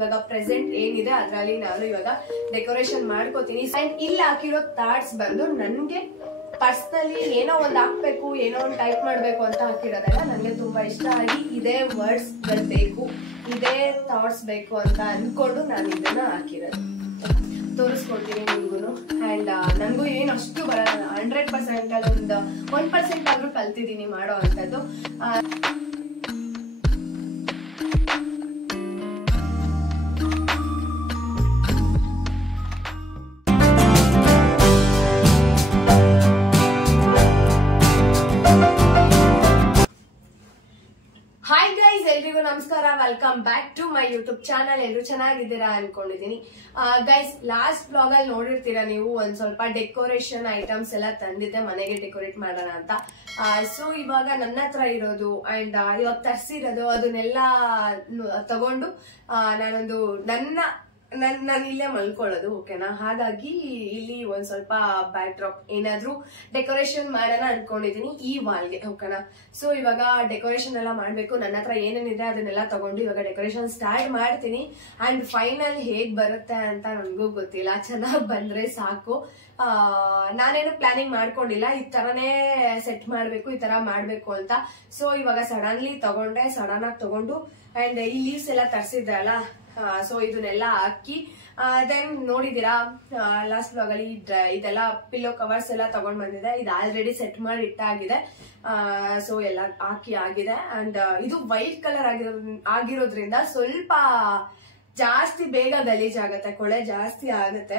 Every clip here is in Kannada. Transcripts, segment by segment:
ಇವಾಗ ಪ್ರೆಸೆಂಟ್ ಏನಿದೆ ಅದ್ರಲ್ಲಿ ನಾನು ಇವಾಗ ಡೆಕೋರೇಷನ್ ಮಾಡ್ಕೋತೀನಿ. ಅಂಡ್ ಇಲ್ಲಿ ಹಾಕಿರೋ ಥಾಟ್ಸ್ ಬಂದು ನನ್ಗೆ ಪರ್ಸನಲಿ ಏನೋ ಒಂದ್ ಹಾಕ್ಬೇಕು, ಏನೋ ಒಂದ್ ಟೈಪ್ ಮಾಡ್ಬೇಕು ಅಂತ ಹಾಕಿರೋದಲ್ಲ, ನನ್ಗೆ ತುಂಬಾ ಇಷ್ಟ ಆಗಿ ಇದೇ ವರ್ಡ್ಸ್ ಗಳು ಬೇಕು, ಇದೇ ಥಾಟ್ಸ್ ಬೇಕು ಅಂತ ಅನ್ಕೊಂಡು ನಾನು ಇದನ್ನ ಹಾಕಿರೋದು. ತೋರಿಸ್ಕೊಡ್ತೀನಿ ನಿಮ್ಗೂ. ಅಂಡ್ ನನ್ಗೂ ಏನು ಅಷ್ಟು ಬರಲ್ಲ, 100% ಅಲ್ಲಿ ಒಂದು 1% ಆದ್ರೂ ಕಲ್ತಿದ್ದೀನಿ ಮಾಡೋ ಅಂತದ್ದು. ಎಲ್ರಿಗೂ ನಮಸ್ಕಾರ, welcome back to my YouTube channel. ಎಲ್ಲರೂ ಚೆನ್ನಾಗಿದ್ದೀರಾ ಅನ್ಕೊಂಡಿದೀನಿ. ಗೈಸ್, ಲಾಸ್ಟ್ ಬ್ಲಾಗ್ ಅಲ್ಲಿ ನೋಡಿರ್ತೀರಾ ನೀವು, ಒಂದ್ ಸ್ವಲ್ಪ ಡೆಕೋರೇಷನ್ ಐಟಮ್ಸ್ ಎಲ್ಲ ತಂದಿದ್ದೆ ಮನೆಗೆ ಡೆಕೋರೇಟ್ ಮಾಡೋಣ ಅಂತ. ಸೊ ಇವಾಗ ನನ್ನ ಹತ್ರ ಇರೋದು ಅಂಡ್ ಇವಾಗ ತರಿಸಿರೋದು ಅದನ್ನೆಲ್ಲ ತಗೊಂಡು ನಾನೊಂದು ನಾನು ಇಲ್ಲೇ ಮಲ್ಕೊಳ್ಳೋದು, ಓಕೆನಾ. ಹಾಗಾಗಿ ಇಲ್ಲಿ ಒಂದ್ ಸ್ವಲ್ಪ ಬ್ಯಾಕ್ ಡ್ರಾಪ್ ಏನಾದ್ರೂ ಡೆಕೋರೇಷನ್ ಮಾಡೋಣ ಅನ್ಕೊಂಡಿದೀನಿ ಈ ವಾಲ್ಗೆ, ಓಕೆನಾ. ಸೊ ಇವಾಗ ಡೆಕೋರೇಷನ್ ಎಲ್ಲ ಮಾಡ್ಬೇಕು. ನನ್ನ ಹತ್ರ ಏನೇನಿದೆ ಅದನ್ನೆಲ್ಲ ತಗೊಂಡು ಇವಾಗ ಡೆಕೋರೇಷನ್ ಸ್ಟಾರ್ಟ್ ಮಾಡ್ತೀನಿ. ಅಂಡ್ ಫೈನಲ್ ಹೇಗ್ ಬರುತ್ತೆ ಅಂತ ನನ್ಗೂ ಗೊತ್ತಿಲ್ಲ, ಚೆನ್ನಾಗ್ ಬಂದ್ರೆ ಸಾಕು. ನಾನೇನು ಪ್ಲಾನಿಂಗ್ ಮಾಡ್ಕೊಂಡಿಲ್ಲ, ಈ ತರನೇ ಸೆಟ್ ಮಾಡ್ಬೇಕು, ಈ ತರ ಮಾಡ್ಬೇಕು ಅಂತ. ಸೊ ಇವಾಗ ಸಡನ್ಲಿ ತಗೊಂಡೆ, ಸಡನ್ ಆಗಿ ತಗೊಂಡು ಅಂಡ್ ಈ ಲೀವ್ಸ್ ಎಲ್ಲ ತರ್ಸಿದ್ದೆ ಅಲ್ಲ, ಸೊ ಇದನ್ನೆಲ್ಲ ಹಾಕಿ ದೆನ್ ನೋಡಿದೀರಾ ಲಾಸ್ಟ್ ಬ್ಲಾಗ್ ಅಲ್ಲಿ ಇದೆಲ್ಲ ಪಿಲ್ಲೋ ಕವರ್ಸ್ ಎಲ್ಲ ತಗೊಂಡ್ ಬಂದಿದೆ. ಇದು ಆಲ್ರೆಡಿ ಸೆಟ್ ಮಾಡಿ ಇಟ್ಟಾಗಿದೆ. ಸೊ ಎಲ್ಲ ಹಾಕಿ ಆಗಿದೆ. ಅಂಡ್ ಇದು ವೈಟ್ ಕಲರ್ ಆಗಿರೋದ್ರಿಂದ ಸ್ವಲ್ಪ ಜಾಸ್ತಿ ಬೇಗ ಗಲೀಜ್ ಆಗತ್ತೆ, ಕೊಳೆ ಜಾಸ್ತಿ ಆಗುತ್ತೆ.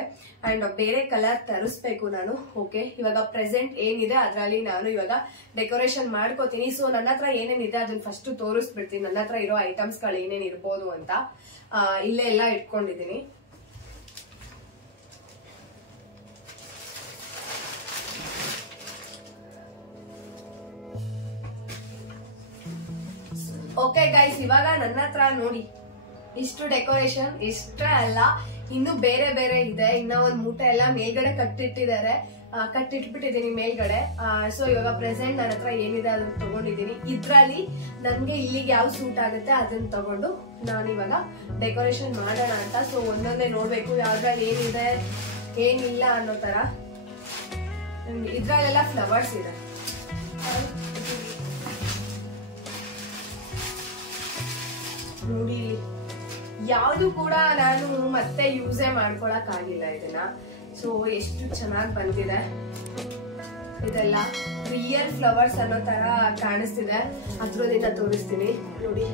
ಅಂಡ್ ಬೇರೆ ಕಲರ್ ತರಿಸ್ಬೇಕು ನಾನು. ಓಕೆ, ಇವಾಗ ಪ್ರೆಸೆಂಟ್ ಏನಿದೆ ಅದ್ರಲ್ಲಿ ನಾನು ಇವಾಗ ಡೆಕೋರೇಷನ್ ಮಾಡ್ಕೋತೀನಿ. ಸೊ ನನ್ನ ಹತ್ರ ಏನೇನಿದೆ ಅದನ್ನ ಫಸ್ಟ್ ತೋರಿಸ್ಬಿಡ್ತೀನಿ, ನನ್ನ ಹತ್ರ ಇರೋ ಐಟಮ್ಸ್ ಗಳು ಏನೇನ್ ಇರ್ಬೋದು ಅಂತ. ಇಲ್ಲೇ ಎಲ್ಲ ಇಟ್ಕೊಂಡಿದೀನಿ. ಓಕೆ ಗೈಸ್, ಇವಾಗ ನನ್ನ ಹತ್ರ ನೋಡಿ ಇಷ್ಟು ಡೆಕೋರೇಷನ್, ಇಷ್ಟ ಅಲ್ಲ, ಇನ್ನು ಬೇರೆ ಬೇರೆ ಇದೆ. ಇನ್ನ ಒಂದ್ ಮೂಟೆ ಎಲ್ಲ ಮೇಲ್ಗಡೆ ಕಟ್ಟಿಟ್ಬಿಟ್ಟಿದೀನಿ ಮೇಲ್ಗಡೆ. ಸೊ ಇವಾಗ ಪ್ರೆಸೆಂಟ್ ನನ್ನ ಹತ್ರ ಏನಿದೆ ಅದನ್ನ ತಗೊಂಡಿದೀನಿ. ಇದ್ರಲ್ಲಿ ನನ್ಗೆ ಇಲ್ಲಿಗೆ ಯಾವ ಸೂಟ್ ಆಗುತ್ತೆ ಅದನ್ನ ತಗೊಂಡು ನಾನು ಇವಾಗ ಡೆಕೋರೇಷನ್ ಮಾಡೋಣ ಅಂತ. ಸೊ ಒಂದೊಂದೇ ನೋಡ್ಬೇಕು ಯಾವ್ದ್ರಲ್ಲಿ ಏನಿದೆ ಏನಿಲ್ಲ ಅನ್ನೋ ತರ. ಇದ್ರಲ್ಲೆಲ್ಲ ಫ್ಲವರ್ಸ್ ಇದೆ ನೋಡಿ. ಯಾವ್ದು ಕೂಡ ನಾನು ಮತ್ತೆ ಯೂಸೇ ಮಾಡ್ಕೊಳಕ್ ಆಗಿಲ್ಲ ಇದನ್ನ. ಸೊ ಎಷ್ಟು ಚೆನ್ನಾಗಿ ಬಂದಿದೆ, ಇದೆಲ್ಲ ರಿಯಲ್ ಫ್ಲವರ್ಸ್ ಅನ್ನೋ ತರ ಕಾಣಿಸ್ತಿದೆ. ಹತ್ರದಿಂದ ತೋರಿಸ್ತೀನಿ ನೋಡಿ,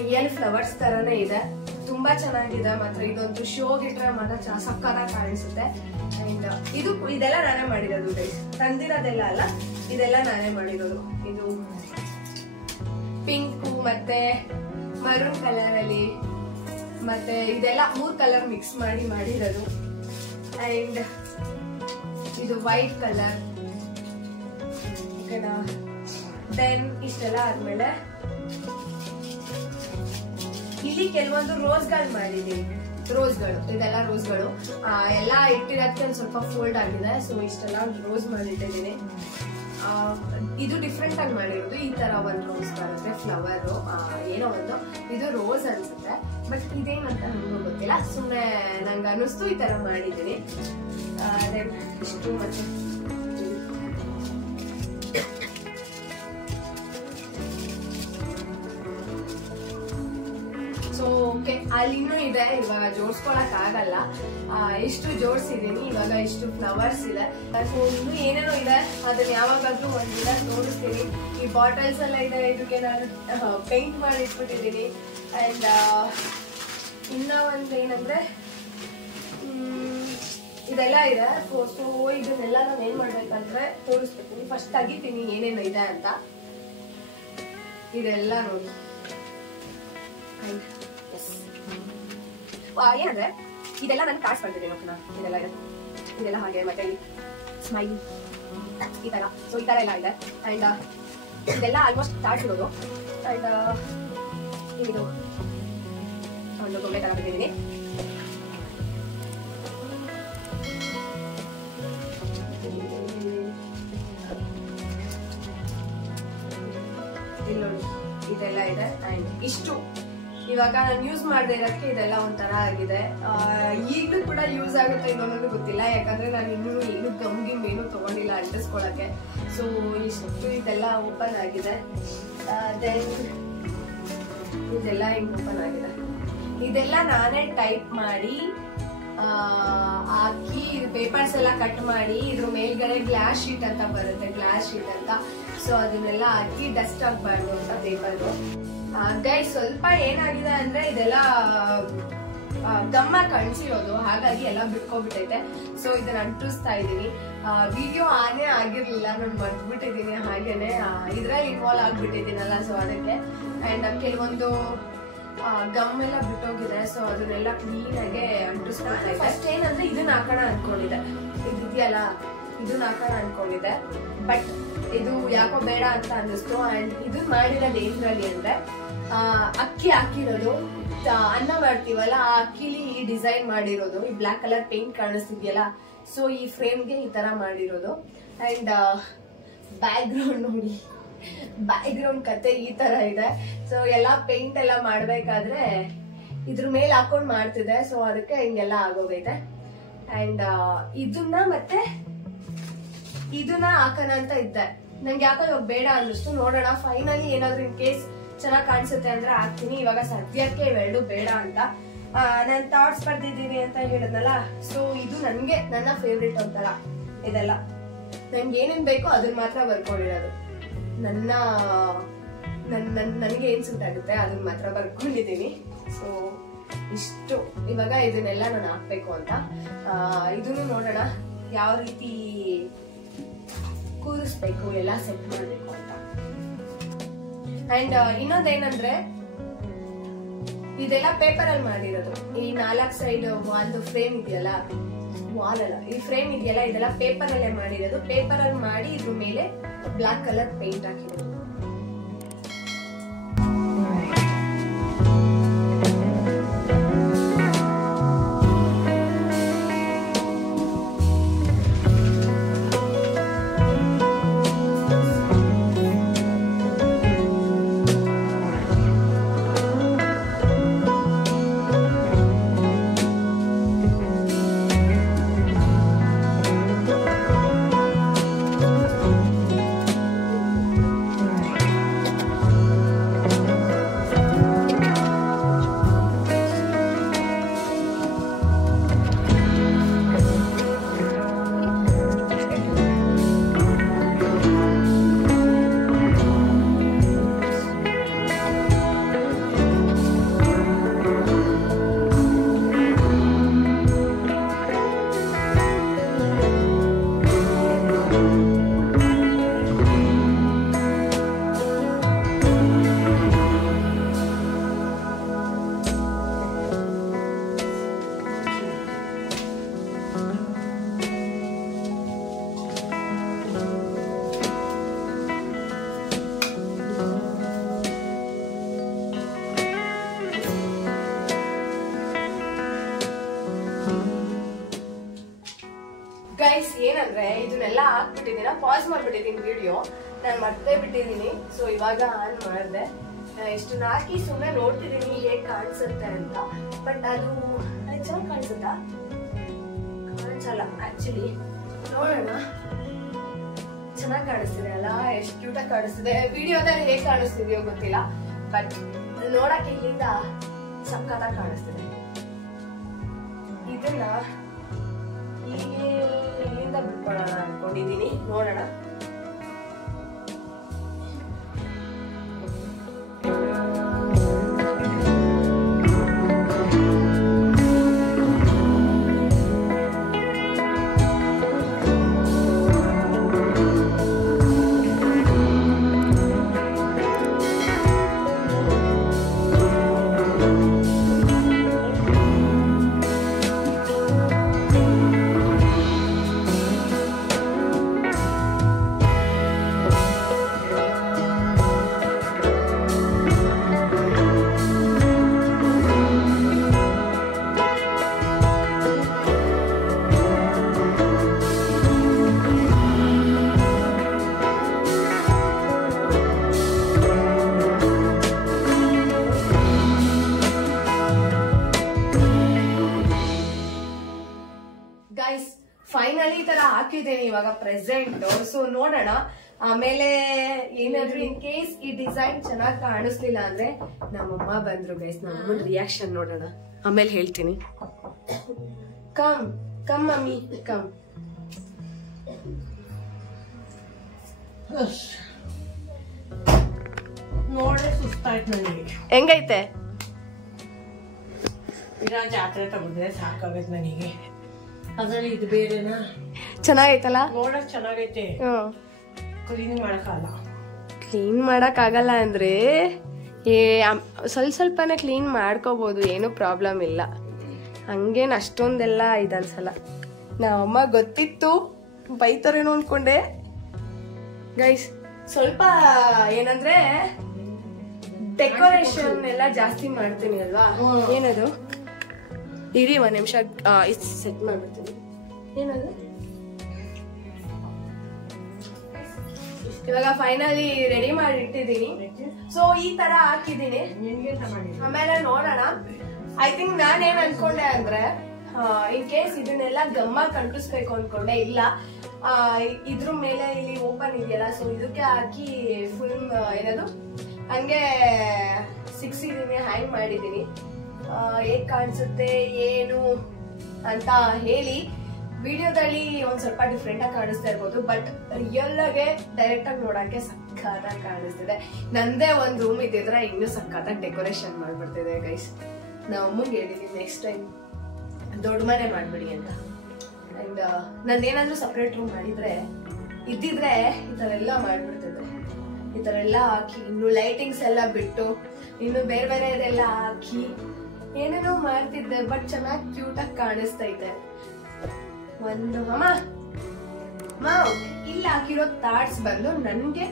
ರಿಯಲ್ ಫ್ಲವರ್ಸ್ ತರನೇ ಇದೆ, ತುಂಬಾ ಚೆನ್ನಾಗಿದೆ. ಮಾತ್ರ ಇದೊಂದು ಶೋಗಿಟ್ರೆ ಮಾತ್ರ ಸಕ್ಕತ್ತಾಗಿ ಕಾಣಿಸುತ್ತೆ. ಅಂಡ್ ಇದೆಲ್ಲ ನಾನೇ ಮಾಡಿರೋದು ಗೈಸ್, ತಂದಿರೋದೆಲ್ಲ ಅಲ್ಲ, ಇದೆಲ್ಲ ನಾನೇ ಮಾಡಿರೋದು. ಇದು ಪಿಂಕ್ ಮತ್ತೆ ಮರೂನ್ ಕಲರ್ ಅಲ್ಲಿ, ಮತ್ತೆ ಇದೆಲ್ಲ 3 ಕಲರ್ ಮಿಕ್ಸ್ ಮಾಡಿರೋದು. ಅಂಡ್ ಇದು ವೈಟ್ ಕಲರ್, ಓಕೆನಾ. ದೆನ್ ಇಷ್ಟೆಲ್ಲ ಆದ್ಮೇಲೆ ಇಲ್ಲಿ ಕೆಲವೊಂದು ರೋಸ್ಗಳು ಮಾಡಿದೀನಿ. ಇದೆಲ್ಲ ರೋಸ್ಗಳು ಎಲ್ಲ ಇಟ್ಟಿರೋದಕ್ಕೆ ಒಂದ್ ಸ್ವಲ್ಪ ಫೋಲ್ಡ್ ಆಗಿದೆ. ಸೊ ಇಷ್ಟೆಲ್ಲ ರೋಸ್ ಮಾಡಿಟ್ಟಿದ್ದೀನಿ. ಇದು ಡಿಫ್ರೆಂಟ್ ಆಗಿ ಮಾಡಿರೋದು. ಈ ತರ ಒಂದು ರೋಸ್ ಬರುತ್ತೆ, ಫ್ಲವರ್ ಏನೋ ಒಂದು. ಇದು ರೋಸ್ ಅನ್ಸುತ್ತೆ, ಬಟ್ ಇದೇನಂತ ನಮಗೂ ಗೊತ್ತಿಲ್ಲ, ಸುಮ್ಮನೆ ನಂಗೆ ಅನ್ನಿಸ್ತು ಈ ತರ ಮಾಡಿದ್ದೀನಿ. ಇಷ್ಟು ಮತ್ತೆ ಸೊ ಓಕೆ, ಅಲ್ಲಿನೂ ಇದೆ, ಇವಾಗ ಜೋಡಿಸ್ಕೊಳಕ್ ಆಗಲ್ಲ. ಇಷ್ಟು ಜೋಡಿಸಿದೀನಿ. ಇವಾಗ ಇಷ್ಟು ಫ್ಲವರ್ಸ್ ಇದೆ. ಸೊ ಇನ್ನು ಏನೇನೋ ಇದೆ, ಅದನ್ನ ಯಾವಾಗಾದ್ರೂ ಒಂದಿನ ತೋರಿಸ್ತೀನಿ. ಈ ಬಾಟಲ್ಸ್ ಎಲ್ಲ ಇದೆ, ಇದಕ್ಕೆ ನಾನು ಪೇಂಟ್ ಮಾಡಿ ಇಟ್ಬಿಟ್ಟಿದ್ದೀನಿ. ಅಂಡ್ ಇನ್ನ ಒಂದೇನಂದ್ರೆ ಇದೆಲ್ಲ ಇದೆ. ಸೊ ಇದನ್ನೆಲ್ಲ ನಾನು ಏನ್ ಮಾಡ್ಬೇಕಂದ್ರೆ ತೋರಿಸ್ಬಿಡ್ತೀನಿ. ಫಸ್ಟ್ ತೆಗಿತೀನಿ ಏನೇನು ಇದೆ ಅಂತ. ಇದೆಲ್ಲ ನೋಡಿ ಏನಂದ್ರೆ ಇದೆಲ್ಲ ನನ್ ಕಾರ್ಡ್ಸ್ ಬರ್ತಿದೆ ನೋಡೋಣ. ಇದೆಲ್ಲ ಇದೆ, ಇದೆಲ್ಲ ಹಾಗೆ. ಮತ್ತೆ ಸ್ಮೈಲ್ ಈ ತರ, ಸೊ ಈ ತರ ಎಲ್ಲ ಇದೆ. ಅಂಡ್ ಇದೆಲ್ಲ ಆಲ್ಮೋಸ್ಟ್ ಕಾರ್ಡ್ಸ್ ಇರೋದು. ಅಂಡ್ ಇದು ಒಂದು ಗೊಂಬೆ ತರ ಬಿಟ್ಟಿದ್ದೀನಿ. ಇಲ್ಲಿ ನೋಡಿ ಇದೆಲ್ಲ ಇದೆ. ಅಂಡ್ ಇಷ್ಟು ಇವಾಗ ನಾನು ಯೂಸ್ ಮಾಡದೇ ಇರೋದಕ್ಕೆ ಇದೆಲ್ಲ ಒಂಥರ ಆಗಿದೆ. ಈಗಲೂ ಕೂಡ ಯೂಸ್ ಆಗುತ್ತೆ ಇನ್ನೊಂದು ಗೊತ್ತಿಲ್ಲ, ಯಾಕಂದ್ರೆ ನಾನು ಇನ್ನೂ ಗಮ್ಗಿಮ್ ಏನು ತಗೊಂಡಿಲ್ಲ ಅಂಟಿಸ್ಕೊಳಕ್ಕೆ. ಸೊ ಇಷ್ಟು ಇದೆಲ್ಲ ಓಪನ್ ಆಗಿದೆ. ದೆನ್ ಇದೆಲ್ಲ ಹಿಂಗ್ ಓಪನ್ ಆಗಿದೆ. ಇದೆಲ್ಲ ನಾನೇ ಟೈಪ್ ಮಾಡಿ ಹಾಕಿ ಪೇಪರ್ಸ್ ಎಲ್ಲ ಕಟ್ ಮಾಡಿ ಇದ್ರ ಮೇಲ್ಗಡೆ ಗ್ಲಾಸ್ ಶೀಟ್ ಅಂತ ಬರುತ್ತೆ, ಗ್ಲಾಸ್ ಶೀಟ್ ಅಂತ. ಸೊ ಅದನ್ನೆಲ್ಲ ಹಾಕಿ ಡಸ್ಟ್ ಆಗ್ಬಾರ್ದು ಅಂತ ಪೇಪರ್. ಗೈಸ್ ಸ್ವಲ್ಪ ಏನಾಗಿದೆ ಅಂದ್ರೆ ಇದೆಲ್ಲ ಗಮ್ಮ ಕಣ್ಸಿರೋದು, ಹಾಗಾಗಿ ಎಲ್ಲ ಬಿಟ್ಕೊಬಿಟ್ಟೈತೆ. ಸೊ ಇದನ್ನ ಅಂಟಿಸ್ತಾ ಇದೀನಿ. ವಿಡಿಯೋ ಆನೇ ಆಗಿರ್ಲಿಲ್ಲ, ನಾನು ಮರ್ತ್ಬಿಟ್ಟಿದೀನಿ. ಹಾಗೇನೆ ಇದ್ರಲ್ಲಿ ಇನ್ವಾಲ್ವ್ ಆಗ್ಬಿಟ್ಟಿದ್ದೀನಲ್ಲ, ಸೊ ಅದಕ್ಕೆ. ಅಂಡ್ ಕೆಲವೊಂದು ಗಮ್ ಎಲ್ಲ ಬಿಟ್ಟೋಗಿದೆ. ಸೊ ಅದನ್ನೆಲ್ಲ ಕ್ಲೀನ್ ಆಗಿ ಅಂಟಿಸ್ಕೊಳ್ತಾ ಇದೆ. ಫಸ್ಟ್ ಏನಂದ್ರೆ ಇದನ್ನ ಹಾಕೋಣ ಅನ್ಕೊಂಡಿದ್ದೆ, ಇದೆಯಲ್ಲ ಇದನ್ನ ಹಾಕೋಣ ಅನ್ಕೊಂಡಿದ್ದೆ. ಬಟ್ ಇದು ಯಾಕೋ ಬೇಡ ಅಂತ ಅನ್ನಿಸ್ತು. ಅಂಡ್ ಇದನ್ನ ಮಾಡಿರೋದು ಏನ್ರಲ್ಲಿ ಅಂದ್ರೆ ಅಕ್ಕಿ ಹಾಕಿರೋದು, ಅನ್ನ ಮಾಡ್ತೀವಲ್ಲ ಆ ಅಕ್ಕಿಲಿ ಈ ಡಿಸೈನ್ ಮಾಡಿರೋದು, ಈ ಬ್ಲಾಕ್ ಕಲರ್ ಪೇಂಟ್ ಕಾಣಿಸ್ತಿದ್ಯಲ್ಲ, ಸೊ ಈ ಫ್ರೇಮ್ಗೆ ಈ ತರ ಮಾಡಿರೋದು. ಅಂಡ್ ಬ್ಯಾಕ್ ಗ್ರೌಂಡ್ ನೋಡಿ, ಬ್ಯಾಕ್ ಗ್ರೌಂಡ್ ಕತೆ ಈ ತರ ಇದೆ. ಸೊ ಎಲ್ಲಾ ಪೇಂಟ್ ಎಲ್ಲ ಮಾಡ್ಬೇಕಾದ್ರೆ ಇದ್ರ ಮೇಲೆ ಹಾಕೊಂಡ್ ಮಾಡ್ತಿದ್ದೆ. ಸೊ ಅದಕ್ಕೆ ಹಿಂಗೆಲ್ಲ ಆಗೋಗೈತೆ. ಅಂಡ್ ಇದನ್ನ ಮತ್ತೆ ಇದನ್ನ ಹಾಕೋಣ ಅಂತ ಇದ್ದೆ. ನಂಗೆ ಯಾಕೋ ಇವಾಗ ಬೇಡ ಅನ್ನಿಸ್ತು. ನೋಡೋಣ ಫೈನಲಿ ಏನಾದ್ರು ಇನ್ ಕೇಸ್ ಚೆನ್ನಾಗ್ ಕಾಣಿಸುತ್ತೆ ಅಂದ್ರೆ ಹಾಕ್ತೀನಿ. ಇವಾಗ ಸದ್ಯಕ್ಕೆ ಇವೆರಡು ಬೇಡ ಅಂತ ನಾನು ಥಾಟ್ಸ್ ಬರ್ದಿದ್ದೀನಿ ಅಂತ ಹೇಳಿದ್ನಲ್ಲ. ಸೊ ಇದು ನನ್ಗೆ ನನ್ನ ಫೇವ್ರೇಟ್ ಒಂಥರ. ಇದೆಲ್ಲ ನನ್ಗೆ ಏನೇನ್ ಬೇಕೋ ಅದನ್ನ ಮಾತ್ರ ಬರ್ಕೊಂಡಿರೋದು. ನನ್ಗೆ ಏನ್ ಸೂಟ್ ಆಗುತ್ತೆ ಅದನ್ನ ಮಾತ್ರ ಬರ್ಕೊಂಡಿದ್ದೀನಿ. ಸೊ ಇಷ್ಟು. ಇವಾಗ ಇದನ್ನೆಲ್ಲ ನಾನು ಹಾಕ್ಬೇಕು ಅಂತ. ಇದನ್ನು ನೋಡೋಣ ಯಾವ ರೀತಿ ಕೂರಿಸ್ಬೇಕು, ಎಲ್ಲ ಸೆಟ್ ಮಾಡ್ಬೇಕು ಅಂತ. ಅಂಡ್ ಇನ್ನೊಂದೇನಂದ್ರೆ ಇದೆಲ್ಲ ಪೇಪರ್ ಅಲ್ಲಿ ಮಾಡಿರೋದು. ಈ 4 ಸೈಡ್ ಒಂದು ಫ್ರೇಮ್ ಇದೆಯಲ್ಲ, ವಾಲ್ ಅಲ್ಲ, ಈ ಫ್ರೇಮ್ ಇದೆಯಲ್ಲ, ಇದೆಲ್ಲ ಪೇಪರ್ ಅಲ್ಲೇ ಮಾಡಿರೋದು. ಪೇಪರ್ ಅಲ್ಲಿ ಮಾಡಿ ಇದ್ರ ಮೇಲೆ ಬ್ಲಾಕ್ ಕಲರ್ ಪೇಂಟ್ ಹಾಕಿರೋದು. ಗೈಸ್ ಏನಂದ್ರೆ ಇದನ್ನೆಲ್ಲ ಹಾಕ್ಬಿಟ್ಟಿದ್ದೀನ, ಪಾಸ್ ಮಾಡ್ಬಿಟ್ಟಿದ್ದೀನಿ ವಿಡಿಯೋ, ನಾನು ಮರ್ತೇ ಬಿಟ್ಟಿದ್ದೀನಿ. ಸೊ ಇವಾಗ ಆನ್ ಮಾಡಿದೆ. ಇಷ್ಟನ್ನ ಹಾಕಿ ಸುಮ್ಮನೆ ನೋಡ್ತಿದ್ದೀನಿ ಹೇಗ್ ಕಾಣಿಸುತ್ತೆ ಅಂತ. ಬಟ್ ಅದು ಚೆನ್ನಾಗಿ ಕಾಣಿಸುತ್ತಾ? ಕಾಣಿಸಲ್ಲ ಆಕ್ಚುಲಿ. ನೋಡೋಣ. ಚೆನ್ನಾಗಿ ಕಾಣಿಸ್ತಿದೆ ಅಲ್ಲ, ಎಷ್ಟು ಕ್ಯೂಟಾಗಿ ಕಾಣಿಸ್ತಿದೆ. ವಿಡಿಯೋದಲ್ಲಿ ಹೇಗ್ ಕಾಣಿಸ್ತಿದೆಯೋ ಗೊತ್ತಿಲ್ಲ, ಬಟ್ ನೋಡಕ್ಕೆ ಇಲ್ಲಿಂದ ಸಖತ್ತಾಗಿ ಕಾಣಿಸ್ತಿದೆ. ಇದನ್ನ ಇಲ್ಲಿಂದ ಬಿಟ್ಕೊಳ್ಳೋಣ ಅನ್ಕೊಂಡಿದೀನಿ. ನೋಡೋಣ. ಫೈನಲಿ ಈ ತರ ಹಾಕಿದ್ದೇನೆ ಇವಾಗ ಪ್ರೆಸೆಂಟ್. ಸೊ ನೋಡೋಣ ಆಮೇಲೆ ಏನಾದ್ರು ಇನ್ ಕೇಸ್ ಈ ಡಿಸೈನ್ ಚೆನ್ನಾಗಿ ಕಾಣಿಸ್ಲಿಲ್ಲ ಅಂದ್ರೆ ನಮ್ಮಮ್ಮ ಬಂದ್ರು ಗೈಸ್, ನಮ್ಮಮ್ಮನ ರಿಯಾಕ್ಷನ್ ನೋಡೋಣ, ಆಮೇಲೆ ಹೇಳ್ತೀನಿ. Come come mummy come. ನೋಡ್ರೆ ಸುಸ್ತಾಯ್ತು ನನಗೆ. ಹೆಂಗೈತೆ? ಜಾತ್ರೆ ತಗೊಂಡ್ರೆ ಸಾಕಾಗೈತೆ ನನಗೆ. ಅದ್ರಲ್ಲಿ ಇದು ಬೇರೆನಾ? ಚೆನ್ನಾಗೈತಲ್ಲ? ನೋಡಕ್ ಚೆನ್ನಾಗೈತೆ, ಕ್ಲೀನ್ ಮಾಡಕ್ಕಾಗಲ್ಲ. ಕ್ಲೀನ್ ಮಾಡಕ್ ಆಗಲ್ಲ ಅಂದ್ರೆ ಸ್ವಲ್ಪನೇ ಕ್ಲೀನ್ ಮಾಡ್ಕೋಬಹುದು, ಏನು ಪ್ರಾಬ್ಲಮ್ ಇಲ್ಲ. ಹಂಗೇನ್ ಅಷ್ಟೊಂದೆಲ್ಲ ಇದನ್ಸಲ್ಲ. ನಮ್ಮಮ್ಮ ಗೊತ್ತಿತ್ತು ಬೈತಾರೇನೋ ಅನ್ಕೊಂಡೆ ಗೈಸ್. ಸ್ವಲ್ಪ ಏನಂದ್ರೆ ಡೆಕೋರೇಷನ್ ಎಲ್ಲ ಜಾಸ್ತಿ ಮಾಡ್ತೀನಿ ಅಲ್ವಾ. ಏನದು? ಇರಿ ಒಂದ್ ನಿಮಿಷ ಸೆಟ್ ಮಾಡ್ಬಿಡ್ತೀನಿ. ಏನದು? ಇವಾಗ ಫೈನಲಿ ರೆಡಿ ಮಾಡಿ ಇಟ್ಟಿದ್ದೀನಿ. ಸೊ ಈ ತರ ಹಾಕಿದೀನಿ. ಆಮೇಲೆ ನೋಡೋಣ. ಐ ಥಿಂಕ್ ನಾನೇನ್ ಅನ್ಕೊಂಡೆ ಅಂದ್ರೆ ಇನ್ ಕೇಸ್ ಇದನ್ನೆಲ್ಲ ಗಮ್ಮ ಕಂಟಿಸ್ಬೇಕು ಅನ್ಕೊಂಡೆ. ಇಲ್ಲ, ಇದ್ರ ಮೇಲೆ ಇಲ್ಲಿ ಓಪನ್ ಇದೆಯಲ್ಲ, ಸೊ ಇದಕ್ಕೆ ಹಾಕಿ ಫುಲ್ ಏನದು ಹಂಗೆ ಸಿಕ್ಸಿದೀನಿ, ಹ್ಯಾಂಗ್ ಮಾಡಿದೀನಿ. ಹೇಗ್ ಕಾಣಿಸುತ್ತೆ ಏನು ಅಂತ ಹೇಳಿ. ವಿಡಿಯೋದಲ್ಲಿ ಒಂದ್ ಸ್ವಲ್ಪ ಡಿಫ್ರೆಂಟ್ ಆಗಿ ಕಾಣಿಸ್ತಾ ಇರ್ಬೋದು, ಬಟ್ ರಿಯಲ್ ಆಗಿ ಡೈರೆಕ್ಟ್ ಆಗಿ ನೋಡಕ್ಕೆ ಸಕ್ಕತ್ತಾಗಿ ಕಾಣಿಸ್ತಿದೆ. ನಂದೇ ಒಂದ್ ರೂಮ್ ಇದ್ದಿದ್ರೆ ಇನ್ನೂ ಸಕ್ಕತ್ತಾಗಿ ಡೆಕೋರೇಷನ್ ಮಾಡ್ಬಿಡ್ತಿದೆ ಗೈಸ್. ನಾ ಅಮ್ಮಂಗೆ ಹೇಳಿದೀನಿ ನೆಕ್ಸ್ಟ್ ಟೈಮ್ ದೊಡ್ಡ ಮನೆ ಮಾಡ್ಬಿಡಿ ಅಂತ. ಅಂಡ್ ನಂದೇನಾದ್ರೂ ಸಪ್ರೇಟ್ ರೂಮ್ ಮಾಡಿದ್ರೆ ಇದ್ದಿದ್ರೆ ಈ ತರ ಎಲ್ಲ ಮಾಡ್ಬಿಡ್ತಿದ್ರೆ. ಈ ತರ ಎಲ್ಲ ಹಾಕಿ ಇನ್ನು ಲೈಟಿಂಗ್ಸ್ ಎಲ್ಲ ಬಿಟ್ಟು ಇನ್ನು ಬೇರೆ ಬೇರೆ ಇದೆಲ್ಲ ಹಾಕಿ ಏನೇನೋ ಮಾಡ್ತಿದ್ದೆ. ಬಟ್ ಚೆನ್ನಾಗಿ ಕ್ಯೂಟ್ ಆಗಿ ಕಾಣಿಸ್ತೈತೆ. ಒಂದು ಇಲ್ಲಿ ಹಾಕಿರೋ ಥಾಟ್ಸ್ ಬಂದು ನನ್ಗೆ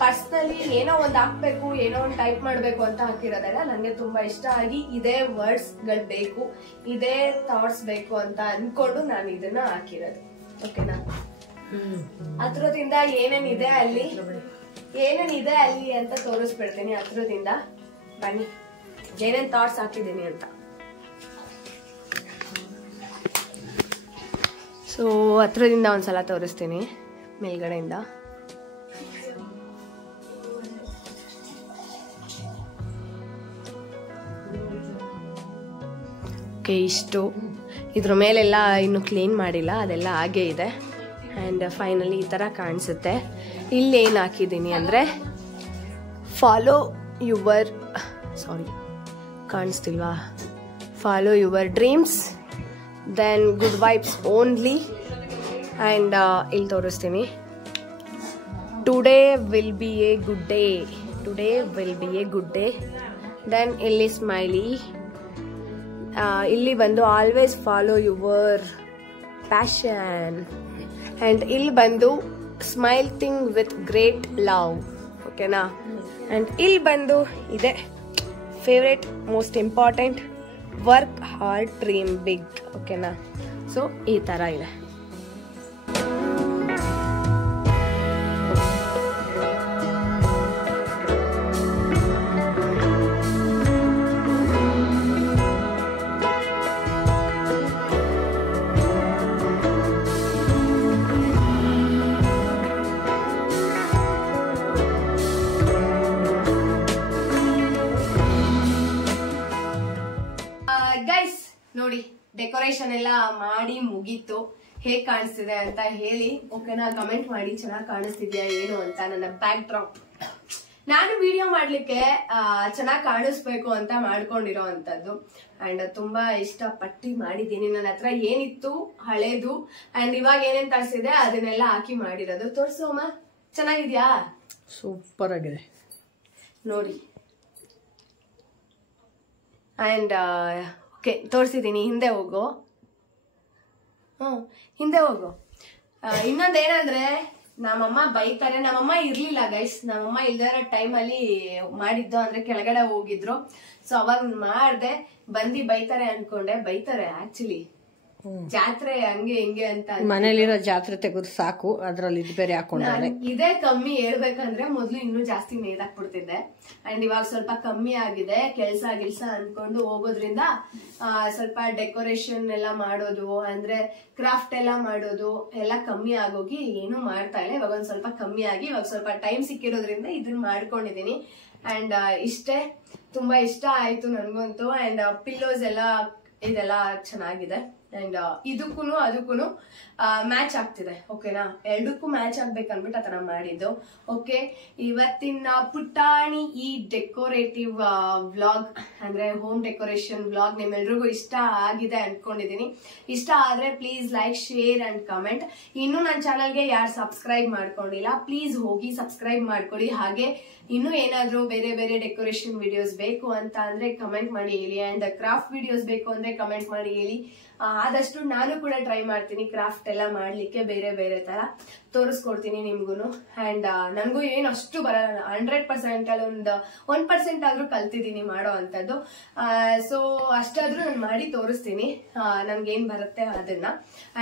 ಪರ್ಸನಲಿ ಏನೋ ಒಂದ್ ಹಾಕ್ಬೇಕು, ಏನೋ ಒಂದ್ ಟೈಪ್ ಮಾಡ್ಬೇಕು ಅಂತ ಹಾಕಿರೋದಲ್ಲ. ನನ್ಗೆ ತುಂಬಾ ಇಷ್ಟ ಆಗಿ ಇದೇ ವರ್ಡ್ಸ್ ಗಳು ಬೇಕು, ಇದೇ ಥಾಟ್ಸ್ ಬೇಕು ಅಂತ ಅನ್ಕೊಂಡು ನಾನು ಇದನ್ನ ಹಾಕಿರೋದು. ಓಕೆನಾ? ಹತ್ರದಿಂದ ಏನೇನಿದೆ ಅಲ್ಲಿ ಅಂತ ತೋರಿಸ್ಬಿಡ್ತೀನಿ. ಹತ್ರದಿಂದ ಬನ್ನಿ ಏನೇನ್ ಥಾಟ್ಸ್ ಹಾಕಿದ್ದೀನಿ ಅಂತ. ಸೊ ಹತ್ರದಿಂದ ಒಂದ್ಸಲ ತೋರಿಸ್ತೀನಿ ಮೇಲ್ಗಡೆಯಿಂದ. ಓಕೆ, ಇಷ್ಟು. ಇದ್ರ ಮೇಲೆಲ್ಲ ಇನ್ನು ಕ್ಲೀನ್ ಮಾಡಿಲ್ಲ, ಅದೆಲ್ಲ ಹಾಗೇ ಇದೆ. ಆ್ಯಂಡ್ ಫೈನಲಿ ಈ ಥರ ಕಾಣಿಸುತ್ತೆ. ಇಲ್ಲಿ ಏನು ಹಾಕಿದ್ದೀನಿ ಅಂದರೆ ಫಾಲೋ ಯುವರ್ ಕಾಣಿಸ್ತಿಲ್ವಾ? Follow your dreams, then good vibes only. And ಇಲ್ಲಿ ತೋರಿಸ್ತೀನಿ. Today will be a good day. Then ಇಲ್ಲಿ ಸ್ಮೈಲಿ. ಇಲ್ಲಿ ಬಂದು always follow your passion. And ಇಲ್ಲಿ ಬಂದು smile thing with great love. ಓಕೆನಾ? ಆ್ಯಂಡ್ ಇಲ್ಲಿ ಬಂದು ಇದೆ favourite, most important, work hard, dream big. ಓಕೆನಾ? ಸೊ ಈ ಥರ ಇದೆ. ಗೈಸ್ ನೋಡಿ, ಡೆಕೋರೇಷನ್ ಎಲ್ಲ ಮಾಡಿ ಮುಗೀತು. ಹೇಗ್ ಕಾಣಿಸ್ತಿದೆ ಅಂತ ಹೇಳಿ. ಓಕೆನಾ? ಕಮೆಂಟ್ ಮಾಡಿ ಚೆನ್ನಾಗಿ ಕಾಣಿಸ್ತಿದ್ಯಾ ಏನು ಅಂತ. ನನ್ನ ಬ್ಯಾಕ್ ಡ್ರಾಪ್ ನಾನು ವಿಡಿಯೋ ಮಾಡ್ಲಿಕ್ಕೆ ಚೆನ್ನಾಗಿ ಕಾಣಿಸ್ಬೇಕು ಅಂತ ಮಾಡ್ಕೊಂಡಿರೋ ಅಂತದ್ದು. ಅಂಡ್ ತುಂಬಾ ಇಷ್ಟಪಟ್ಟು ಮಾಡಿದ್ದೀನಿ. ನನ್ನ ಹತ್ರ ಏನಿತ್ತು ಹಳೇದು ಅಂಡ್ ಇವಾಗ ಏನೇನ್ ತರಿಸಿದೆ ಅದನ್ನೆಲ್ಲ ಹಾಕಿ ಮಾಡಿರೋದು. ತೋರ್ಸೋಮ್ಮ, ಚೆನ್ನಾಗಿದ್ಯಾ? ಸೂಪರ್ ಆಗಿದೆ ನೋಡಿ. ಅಂಡ್ ಓಕೆ, ತೋರಿಸಿದ್ದೀನಿ. ಹಿಂದೆ ಹೋಗು. ಹಿಂದೆ ಹೋಗು. ಇನ್ನೊಂದೇನಂದ್ರೆ ನಮ್ಮಮ್ಮ ಬೈತಾರೆ. ನಮ್ಮಮ್ಮ ಇರ್ಲಿಲ್ಲ ಗೈಸ್. ನಮ್ಮಮ್ಮ ಇಲ್ದೇ ಇರೋ ಟೈಮಲ್ಲಿ ಮಾಡಿದ್ದು, ಅಂದ್ರೆ ಕೆಳಗಡೆ ಹೋಗಿದ್ರು. ಸೊ ಅವಾಗ ಮಾಡ್ದೆ, ಬಂದು ಬೈತಾರೆ ಅನ್ಕೊಂಡೆ. ಬೈತಾರೆ ಆಕ್ಚುಲಿ, ಜಾತ್ರೆ ಹಂಗೆ ಹಿಂಗೆ ಅಂತ ಮನೇಲಿರೋ ಜಾತ್ರೆ ತೆಗೆದು ಸಾಕು, ಅದ್ರಲ್ಲಿ ಇದು ಬೇರೆ ಹಾಕೊಂಡ್ರೆ. ಇದೇ ಕಮ್ಮಿ ಹೇಳ್ಬೇಕಂದ್ರೆ ಮೊದ್ಲು ಇನ್ನೂ ಜಾಸ್ತಿ ನೇದಾಕ್ಬಿಡ್ತಿದ್ದೆ. ಅಂಡ್ ಇವಾಗ ಸ್ವಲ್ಪ ಕಮ್ಮಿ ಆಗಿದೆ. ಕೆಲ್ಸ ಅನ್ಕೊಂಡು ಹೋಗೋದ್ರಿಂದ ಸ್ವಲ್ಪ ಡೆಕೋರೇಷನ್ ಎಲ್ಲ ಮಾಡೋದು ಅಂದ್ರೆ ಕ್ರಾಫ್ಟ್ ಎಲ್ಲ ಮಾಡೋದು ಎಲ್ಲ ಕಮ್ಮಿ ಆಗೋಗಿ ಏನು ಮಾಡ್ತಾ ಇಲ್ಲ. ಇವಾಗ ಒಂದ್ ಸ್ವಲ್ಪ ಕಮ್ಮಿ ಆಗಿ ಇವಾಗ ಸ್ವಲ್ಪ ಟೈಮ್ ಸಿಕ್ಕಿರೋದ್ರಿಂದ ಇದನ್ನ ಮಾಡ್ಕೊಂಡಿದೀನಿ. ಅಂಡ್ ಇಷ್ಟೇ, ತುಂಬಾ ಇಷ್ಟ ಆಯ್ತು ನನ್ಗಂತೂ. ಅಂಡ್ ಪಿಲ್ಲೋಸ್ ಎಲ್ಲ ಇದೆಲ್ಲ ಚೆನ್ನಾಗಿದೆ. ಅಂಡ್ ಇದಕ್ಕೂನು ಅದಕ್ಕೂನು ಮ್ಯಾಚ್ ಆಗ್ತಿದೆ. ಓಕೆನಾ, ಎರಡಕ್ಕೂ ಮ್ಯಾಚ್ ಆಗ್ಬೇಕನ್ಬಿಟ್ಟು ಆತರ ಮಾಡಿದ್ದು. ಓಕೆ, ಇವತ್ತಿನ ಪುಟಾಣಿ ಈ ಡೆಕೋರೇಟಿವ್ ವ್ಲಾಗ್ ಅಂದ್ರೆ ಹೋಮ್ ಡೆಕೋರೇಷನ್ ವ್ಲಾಗ್ ನಿಮ್ಮೆಲ್ರಿಗೂ ಇಷ್ಟ ಆಗಿದೆ ಅನ್ಕೊಂಡಿದೀನಿ. ಇಷ್ಟ ಆದ್ರೆ please like, share and comment. ಇನ್ನು ನನ್ನ ಚಾನಲ್ಗೆ ಯಾರು ಸಬ್ಸ್ಕ್ರೈಬ್ ಮಾಡ್ಕೊಂಡಿಲ್ಲ ಪ್ಲೀಸ್ ಹೋಗಿ ಸಬ್ಸ್ಕ್ರೈಬ್ ಮಾಡ್ಕೊಳ್ಳಿ. ಹಾಗೆ ಇನ್ನು ಏನಾದ್ರೂ ಬೇರೆ ಬೇರೆ ಡೆಕೋರೇಷನ್ ವಿಡಿಯೋಸ್ ಬೇಕು ಅಂತ ಅಂದ್ರೆ ಕಮೆಂಟ್ ಮಾಡಿ ಹೇಳಿ. ಅಂಡ್ ಕ್ರಾಫ್ಟ್ ವಿಡಿಯೋಸ್ ಬೇಕು ಅಂದ್ರೆ ಕಮೆಂಟ್ ಮಾಡಿ ಹೇಳಿ. ಆದಷ್ಟು ನಾನು ಕೂಡ ಟ್ರೈ ಮಾಡ್ತೀನಿ ಕ್ರಾಫ್ಟ್ ಎಲ್ಲ ಮಾಡ್ಲಿಕ್ಕೆ, ಬೇರೆ ಬೇರೆ ತರ ತೋರಿಸ್ಕೊಡ್ತೀನಿ ನಿಮ್ಗೂನು. ಅಂಡ್ ನನ್ಗೂ ಏನು ಅಷ್ಟು ಬರಲ್ಲ, 100% ಅಲ್ಲಿ ಒಂದು 1% ಆದ್ರೂ ಕಲ್ತಿದ್ದೀನಿ ಮಾಡೋ ಅಂತದ್ದು. ಸೊ ಅಷ್ಟಾದ್ರೂ ನಾನು ಮಾಡಿ ತೋರಿಸ್ತೀನಿ ನನ್ಗೇನ್ ಬರುತ್ತೆ ಅದನ್ನ.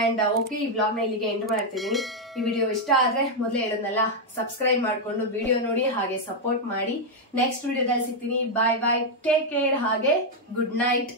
ಅಂಡ್ ಓಕೆ, ಈ ವ್ಲಾಗ್ ನ ಇಲ್ಲಿಗೆ ಎಂಡ್ ಮಾಡ್ತಿದ್ದೀನಿ. ಈ ವಿಡಿಯೋ ಇಷ್ಟ ಆದ್ರೆ ಮೊದಲೇ ಹೇಳೋದ್ನಲ್ಲ, ಸಬ್ಸ್ಕ್ರೈಬ್ ಮಾಡ್ಕೊಂಡು ವಿಡಿಯೋ ನೋಡಿ, ಹಾಗೆ ಸಪೋರ್ಟ್ ಮಾಡಿ. ನೆಕ್ಸ್ಟ್ ವಿಡಿಯೋದಲ್ಲಿ ಸಿಗ್ತೀನಿ. ಬಾಯ್ ಬಾಯ್, ಟೇಕ್ ಕೇರ್, ಹಾಗೆ ಗುಡ್ ನೈಟ್.